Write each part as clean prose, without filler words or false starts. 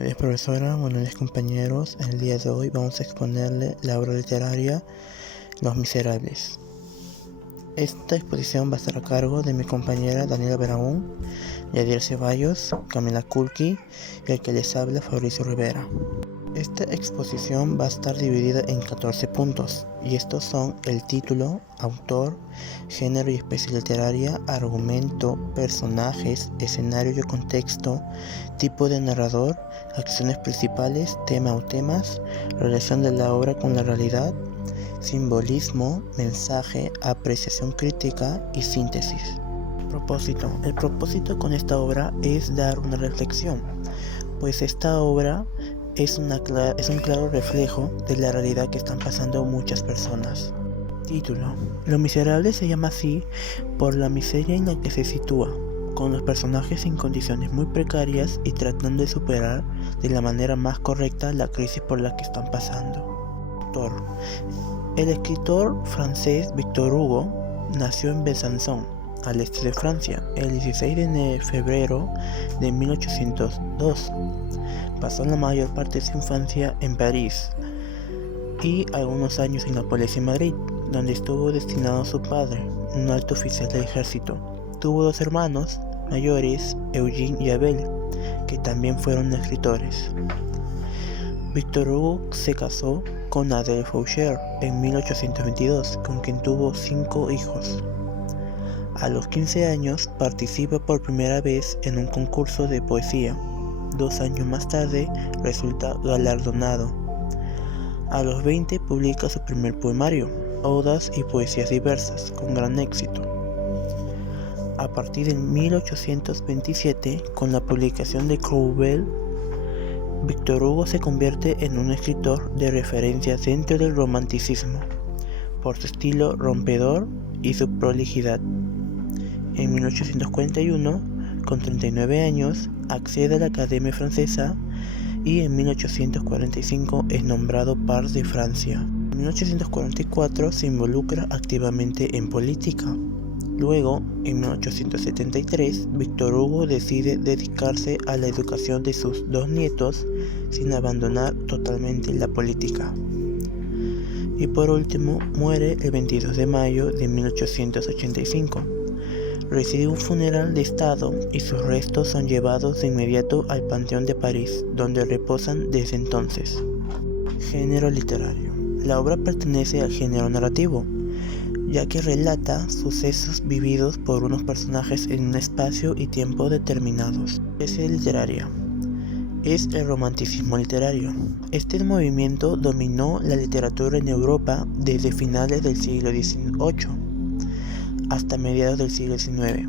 Buenos días, profesora, buenos días, compañeros. El día de hoy vamos a exponerle la obra literaria Los Miserables. Esta exposición va a estar a cargo de mi compañera Daniela Berahún, Yadier Ceballos, Camila Kulki y el que les habla, Fabricio Rivera. Esta exposición va a estar dividida en 14 puntos, y estos son el título, autor, género y especie literaria, argumento, personajes, escenario y contexto, tipo de narrador, acciones principales, tema o temas, relación de la obra con la realidad, simbolismo, mensaje, apreciación crítica y síntesis. Propósito. El propósito con esta obra es dar una reflexión, pues esta obra es un claro reflejo de la realidad que están pasando muchas personas. Título. Lo Miserable se llama así por la miseria en la que se sitúa, con los personajes en condiciones muy precarias y tratando de superar de la manera más correcta la crisis por la que están pasando. Autor. El escritor francés Victor Hugo nació en Besançon, al este de Francia, el 16 de febrero de 1802. Pasó la mayor parte de su infancia en París y algunos años en Nápoles y Madrid, donde estuvo destinado su padre, un alto oficial del ejército. Tuvo dos hermanos mayores, Eugene y Abel, que también fueron escritores. Victor Hugo se casó con Adèle Foucher en 1822, con quien tuvo 5 hijos. A los 15 años participa por primera vez en un concurso de poesía. 2 años más tarde resulta galardonado. A los 20 publica su primer poemario, odas y poesías diversas, con gran éxito. A partir de 1827, con la publicación de Courbet, Victor Hugo se convierte en un escritor de referencia dentro del romanticismo, por su estilo rompedor y su prolijidad. En 1841, con 39 años, accede a la Academia Francesa y en 1845 es nombrado par de Francia. En 1844 se involucra activamente en política. Luego, en 1873, Victor Hugo decide dedicarse a la educación de sus 2 nietos sin abandonar totalmente la política. Y por último, muere el 22 de mayo de 1885. Recibe un funeral de estado y sus restos son llevados de inmediato al Panteón de París, donde reposan desde entonces. Género literario. La obra pertenece al género narrativo, ya que relata sucesos vividos por unos personajes en un espacio y tiempo determinados. Especie literaria. Es el romanticismo literario. Este movimiento dominó la literatura en Europa desde finales del siglo XVIII hasta mediados del siglo XIX.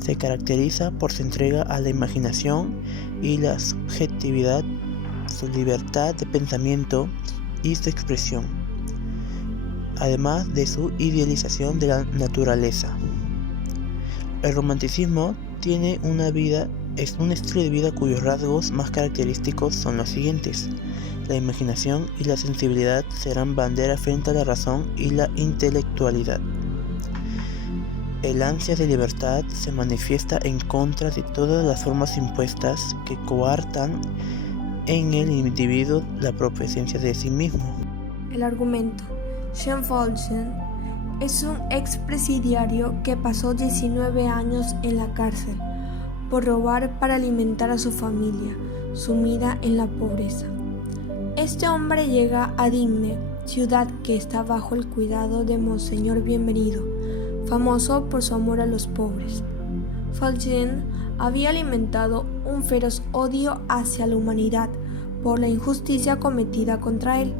Se caracteriza por su entrega a la imaginación y la subjetividad, su libertad de pensamiento y su expresión, además de su idealización de la naturaleza. El romanticismo es un estilo de vida cuyos rasgos más característicos son los siguientes. La imaginación y la sensibilidad serán bandera frente a la razón y la intelectualidad. El ansia de libertad se manifiesta en contra de todas las formas impuestas que coartan en el individuo la propia esencia de sí mismo. El argumento. Jean Valjean es un expresidiario que pasó 19 años en la cárcel por robar para alimentar a su familia, sumida en la pobreza. Este hombre llega a Digne, ciudad que está bajo el cuidado de Monseñor Bienvenido, famoso por su amor a los pobres. Valjean había alimentado un feroz odio hacia la humanidad por la injusticia cometida contra él,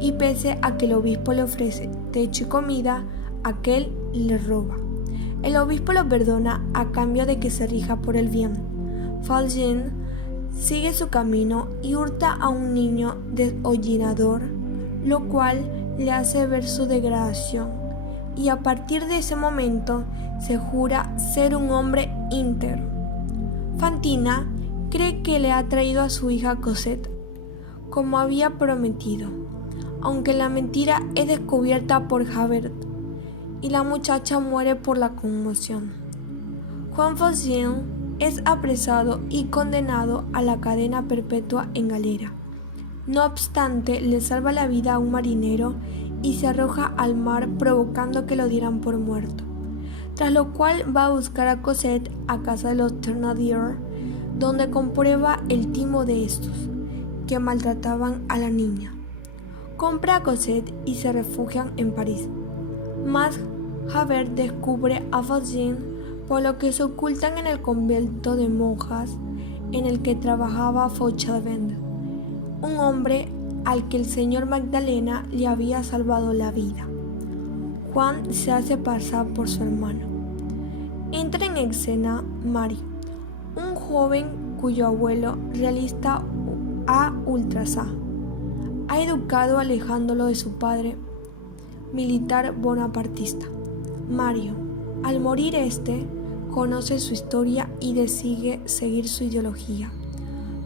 y pese a que el obispo le ofrece techo y comida, aquel le roba. El obispo lo perdona a cambio de que se rija por el bien. Valjean sigue su camino y hurta a un niño desollinador, lo cual le hace ver su degradación, y a partir de ese momento se jura ser un hombre íntegro. Fantina cree que le ha traído a su hija Cosette, como había prometido, aunque la mentira es descubierta por Javert y la muchacha muere por la conmoción. Juan Valjean es apresado y condenado a la cadena perpetua en galera. No obstante, le salva la vida a un marinero y se arroja al mar provocando que lo dieran por muerto. Tras lo cual va a buscar a Cosette a casa de los Thénardier, donde comprueba el timo de estos, que maltrataban a la niña. Compra a Cosette y se refugian en París. Mas Javert descubre a Valjean, por lo que se ocultan en el convento de monjas en el que trabajaba Fauchelevent, un hombre al que el señor Magdalena le había salvado la vida. Juan se hace pasar por su hermano. Entra en escena Marie, un joven cuyo abuelo, realista a ultranza, ha educado alejándolo de su padre, militar bonapartista. Mario, al morir conoce su historia y decide seguir su ideología,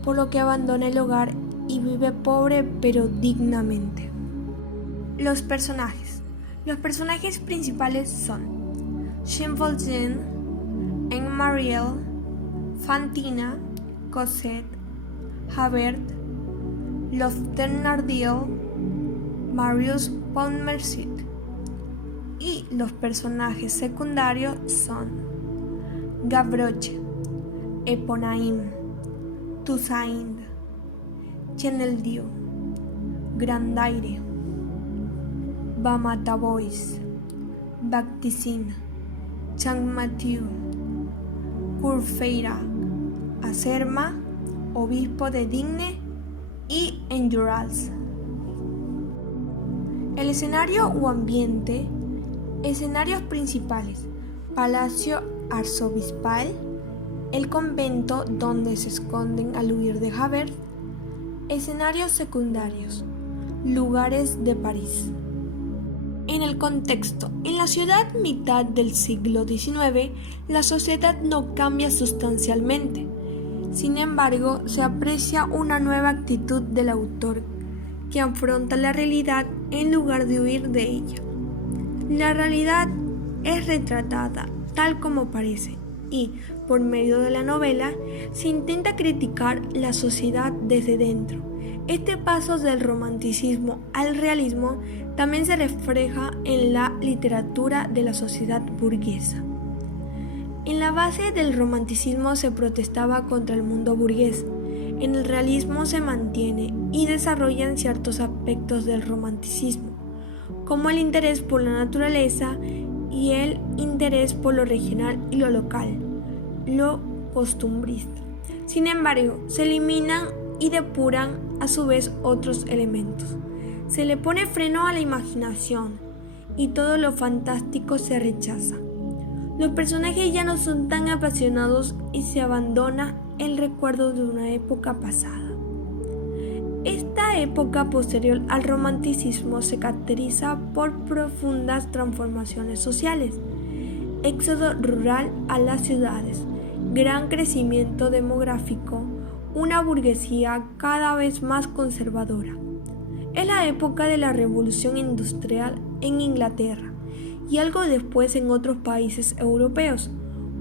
por lo que abandona el hogar y vive pobre pero dignamente. Los personajes principales son Jean Valjean, Anne-Marielle, Fantine, Cosette, Javert, los Thénardier, Marius Pontmercy. Y los personajes secundarios son Gavroche, Eponine, Toussaint, Chenildieu, Grandaire, Bamatabois, Baptistine, Champmathieu, Courfeyrac, Acerma, obispo de Digne y Enjolras. El escenario o ambiente. Escenarios principales: Palacio Arzobispal, el convento donde se esconden al huir de Javert. Escenarios secundarios: lugares de París. En el contexto: en la ciudad mitad del siglo XIX, la sociedad no cambia sustancialmente. Sin embargo, se aprecia una nueva actitud del autor, que afronta la realidad en lugar de huir de ella. La realidad es retratada tal como parece y, por medio de la novela, se intenta criticar la sociedad desde dentro. Este paso del romanticismo al realismo también se refleja en la literatura de la sociedad burguesa. En la base del romanticismo se protestaba contra el mundo burgués. En el realismo se mantiene y desarrollan ciertos aspectos del romanticismo, como el interés por la naturaleza y el interés por lo regional y lo local, lo costumbrista. Sin embargo, se eliminan y depuran a su vez otros elementos. Se le pone freno a la imaginación y todo lo fantástico se rechaza. Los personajes ya no son tan apasionados y se abandona el recuerdo de una época pasada. Esta época posterior al romanticismo se caracteriza por profundas transformaciones sociales, éxodo rural a las ciudades, gran crecimiento demográfico, una burguesía cada vez más conservadora. Es la época de la revolución industrial en Inglaterra y algo después en otros países europeos,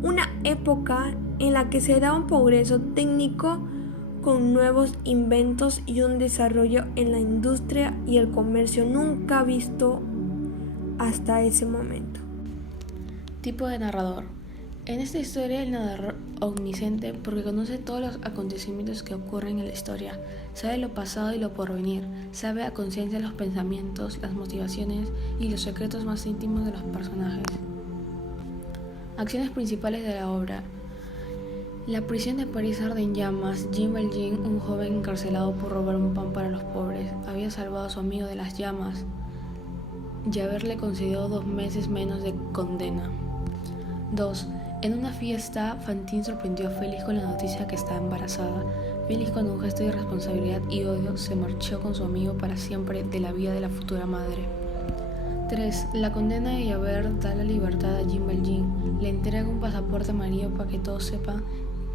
una época en la que se da un progreso técnico con nuevos inventos y un desarrollo en la industria y el comercio nunca visto hasta ese momento. Tipo de narrador. En esta historia el narrador omnisciente porque conoce todos los acontecimientos que ocurren en la historia, sabe lo pasado y lo porvenir, sabe a conciencia los pensamientos, las motivaciones y los secretos más íntimos de los personajes. Acciones principales de la obra. La prisión de París arde en llamas. Jean Valjean, un joven encarcelado por robar un pan para los pobres, había salvado a su amigo de las llamas. Javert le concedió 2 meses menos de condena. 2. En una fiesta, Fantine sorprendió a Félix con la noticia que estaba embarazada. Félix, con un gesto de irresponsabilidad y odio, se marchó con su amigo para siempre de la vida de la futura madre. 3. La condena de Javert da la libertad a Jean Valjean. Le entrega un pasaporte amarillo para que todos sepan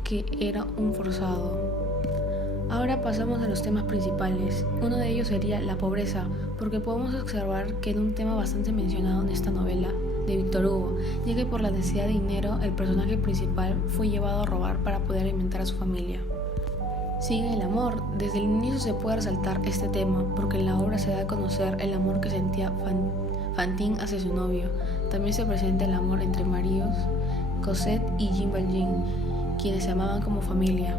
que era un forzado. Ahora pasamos a los temas principales. Uno de ellos sería la pobreza, porque podemos observar que en un tema bastante mencionado en esta novela, de Víctor Hugo, ya que por la necesidad de dinero el personaje principal fue llevado a robar para poder alimentar a su familia. Sigue el amor. Desde el inicio se puede resaltar este tema, porque en la obra se da a conocer el amor que sentía Fantine hacia su novio. También se presenta el amor entre Marius, Cosette y Jean Valjean, quienes se amaban como familia.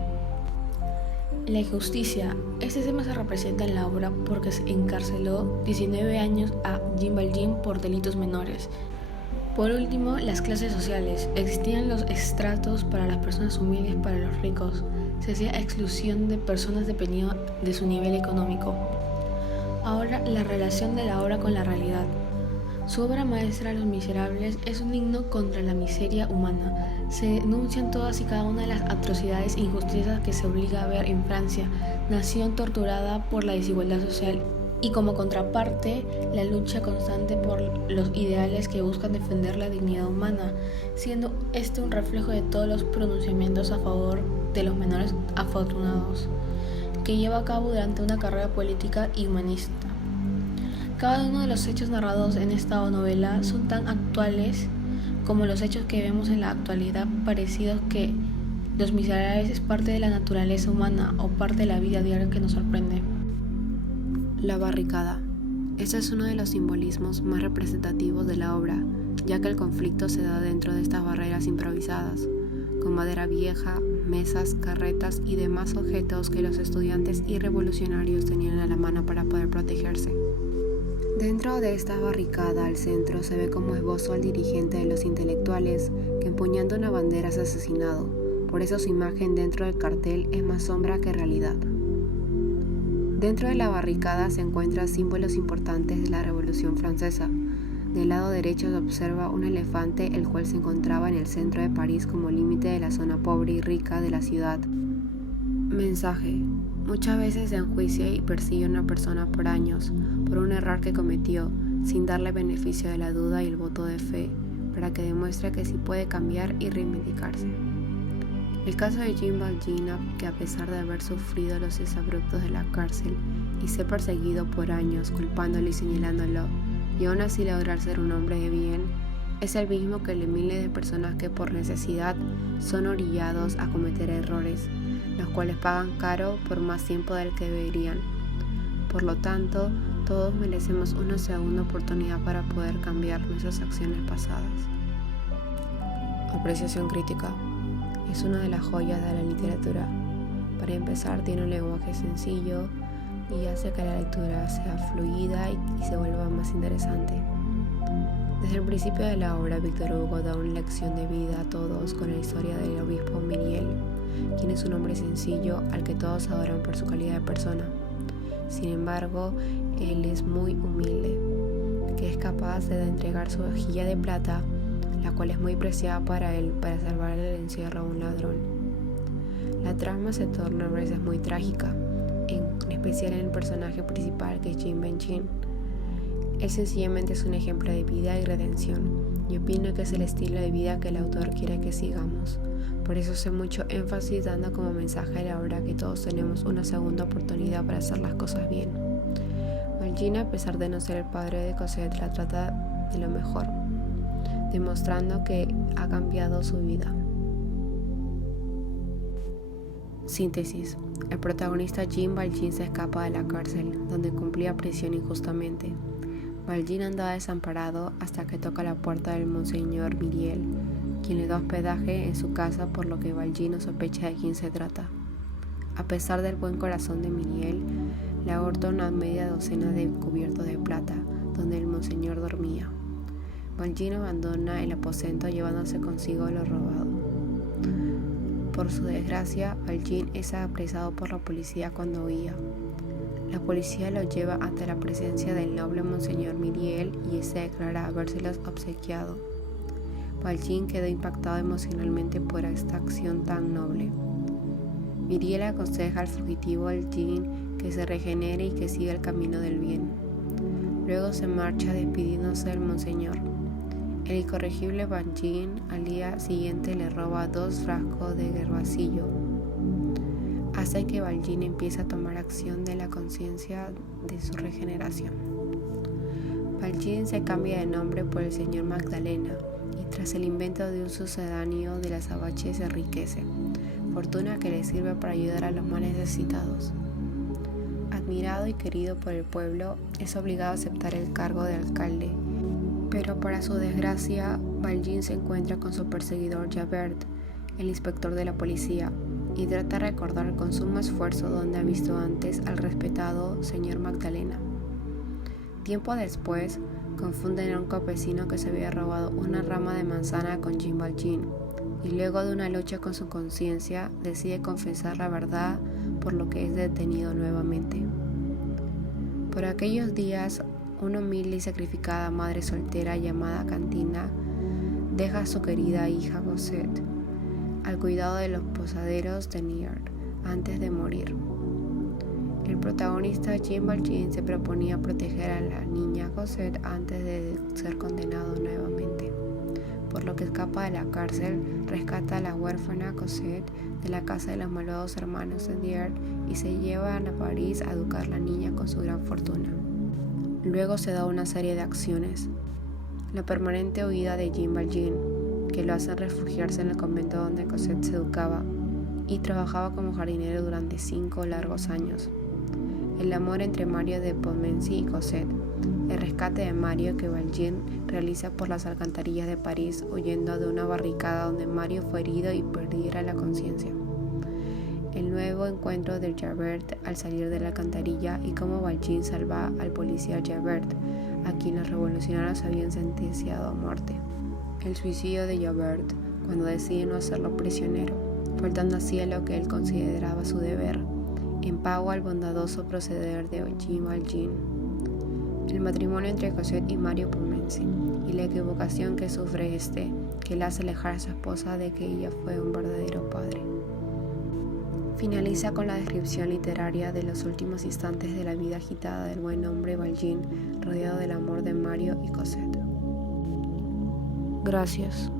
La injusticia. Este tema se representa en la obra porque se encarceló 19 años a Jean Valjean por delitos menores. Por último, las clases sociales. Existían los estratos para las personas humildes, para los ricos. Se hacía exclusión de personas dependiendo de su nivel económico. Ahora, la relación de la obra con la realidad. Su obra maestra, Los Miserables, es un himno contra la miseria humana. Se denuncian todas y cada una de las atrocidades e injusticias que se obliga a ver en Francia, nación torturada por la desigualdad social, y como contraparte, la lucha constante por los ideales que buscan defender la dignidad humana, siendo este un reflejo de todos los pronunciamientos a favor de los menores afortunados, que lleva a cabo durante una carrera política y humanista. Cada uno de los hechos narrados en esta novela son tan actuales como los hechos que vemos en la actualidad, parecidos que Los Miserables es parte de la naturaleza humana o parte de la vida diaria que nos sorprende. La barricada. Este es uno de los simbolismos más representativos de la obra, ya que el conflicto se da dentro de estas barreras improvisadas, con madera vieja, mesas, carretas y demás objetos que los estudiantes y revolucionarios tenían a la mano para poder protegerse. Dentro de esta barricada al centro se ve como esbozo al dirigente de los intelectuales que empuñando una bandera es asesinado, por eso su imagen dentro del cartel es más sombra que realidad. Dentro de la barricada se encuentran símbolos importantes de la Revolución Francesa. Del lado derecho se observa un elefante, el cual se encontraba en el centro de París como límite de la zona pobre y rica de la ciudad. Mensaje. Muchas veces se enjuicia y persigue a una persona por años por un error que cometió, sin darle beneficio de la duda y el voto de fe, para que demuestre que sí puede cambiar y reivindicarse. El caso de Jean Valjean, que a pesar de haber sufrido los exabruptos de la cárcel y ser perseguido por años culpándolo y señalándolo, y aún así lograr ser un hombre de bien, es el mismo que el miles de personas que por necesidad son orillados a cometer errores, los cuales pagan caro por más tiempo del que deberían. Por lo tanto, todos merecemos una segunda oportunidad para poder cambiar nuestras acciones pasadas. Apreciación crítica. Es una de las joyas de la literatura. Para empezar, tiene un lenguaje sencillo y hace que la lectura sea fluida y se vuelva más interesante. Desde el principio de la obra, Víctor Hugo da una lección de vida a todos con la historia del obispo Myriel, quien es un hombre sencillo al que todos adoran por su calidad de persona. Sin embargo, él es muy humilde, que es capaz de entregar su vajilla de plata, la cual es muy preciada para él, para salvar el encierro a un ladrón. La trama se torna a veces muy trágica, en especial en el personaje principal, que es Jean Valjean. Él sencillamente es un ejemplo de vida y redención, y opino que es el estilo de vida que el autor quiere que sigamos. Por eso hace mucho énfasis dando como mensaje a la obra que todos tenemos una segunda oportunidad para hacer las cosas bien. Valjean, a pesar de no ser el padre de Cosette, la trata de lo mejor, demostrando que ha cambiado su vida. Síntesis. El protagonista Jean Valjean se escapa de la cárcel, donde cumplía prisión injustamente. Valjean andaba desamparado hasta que toca la puerta del Monseñor Myriel, quien le da hospedaje en su casa, por lo que Valjean no sospecha de quién se trata. A pesar del buen corazón de Myriel, le aporta una media docena de cubiertos de plata, donde el Monseñor dormía. Valjean abandona el aposento llevándose consigo lo robado. Por su desgracia, Valjean es apresado por la policía cuando huía. La policía lo lleva ante la presencia del noble Monseñor Myriel y se declara habérselos obsequiado. Valjean quedó impactado emocionalmente por esta acción tan noble. Myriel aconseja al fugitivo Valjean que se regenere y que siga el camino del bien. Luego se marcha despidiéndose del Monseñor. El incorregible Valjean al día siguiente le roba 2 frascos de herbacillo. Hace que Valjean empiece a tomar acción de la conciencia de su regeneración. Valjean se cambia de nombre por el señor Magdalena y tras el invento de un sucedáneo del azabache se enriquece, fortuna que le sirve para ayudar a los más necesitados. Admirado y querido por el pueblo, es obligado a aceptar el cargo de alcalde, pero para su desgracia, Valjean se encuentra con su perseguidor Javert, el inspector de la policía, y trata de recordar con sumo esfuerzo donde ha visto antes al respetado señor Magdalena. Tiempo después, confunden a un campesino que se había robado una rama de manzana con Jean Valjean, y luego de una lucha con su conciencia, decide confesar la verdad, por lo que es detenido nuevamente. Por aquellos días, una humilde y sacrificada madre soltera llamada Cantina deja a su querida hija Cosette al cuidado de los posaderos de Niort antes de morir. El protagonista Jean Valjean se proponía proteger a la niña Cosette antes de ser condenado nuevamente, por lo que escapa de la cárcel, rescata a la huérfana Cosette de la casa de los malvados hermanos de Niort y se llevan a París a educar a la niña con su gran fortuna. Luego se da una serie de acciones. La permanente huida de Jean Valjean, que lo hace refugiarse en el convento donde Cosette se educaba y trabajaba como jardinero durante 5 largos años. El amor entre Mario de Pontmercy y Cosette. El rescate de Mario que Valjean realiza por las alcantarillas de París huyendo de una barricada donde Mario fue herido y perdiera la conciencia. El nuevo encuentro de Javert al salir de la alcantarilla y cómo Valjean salva al policía Javert, a quien los revolucionarios habían sentenciado a muerte. El suicidio de Javert cuando decide no hacerlo prisionero, faltando así a lo que él consideraba su deber, en pago al bondadoso proceder de Jean Valjean. El matrimonio entre Cosette y Mario Pontmercy y la equivocación que sufre este, que la hace alejar a su esposa de que ella fue un verdadero padre. Finaliza con la descripción literaria de los últimos instantes de la vida agitada del buen hombre Valjean, rodeado del amor de Mario y Cosette. Gracias.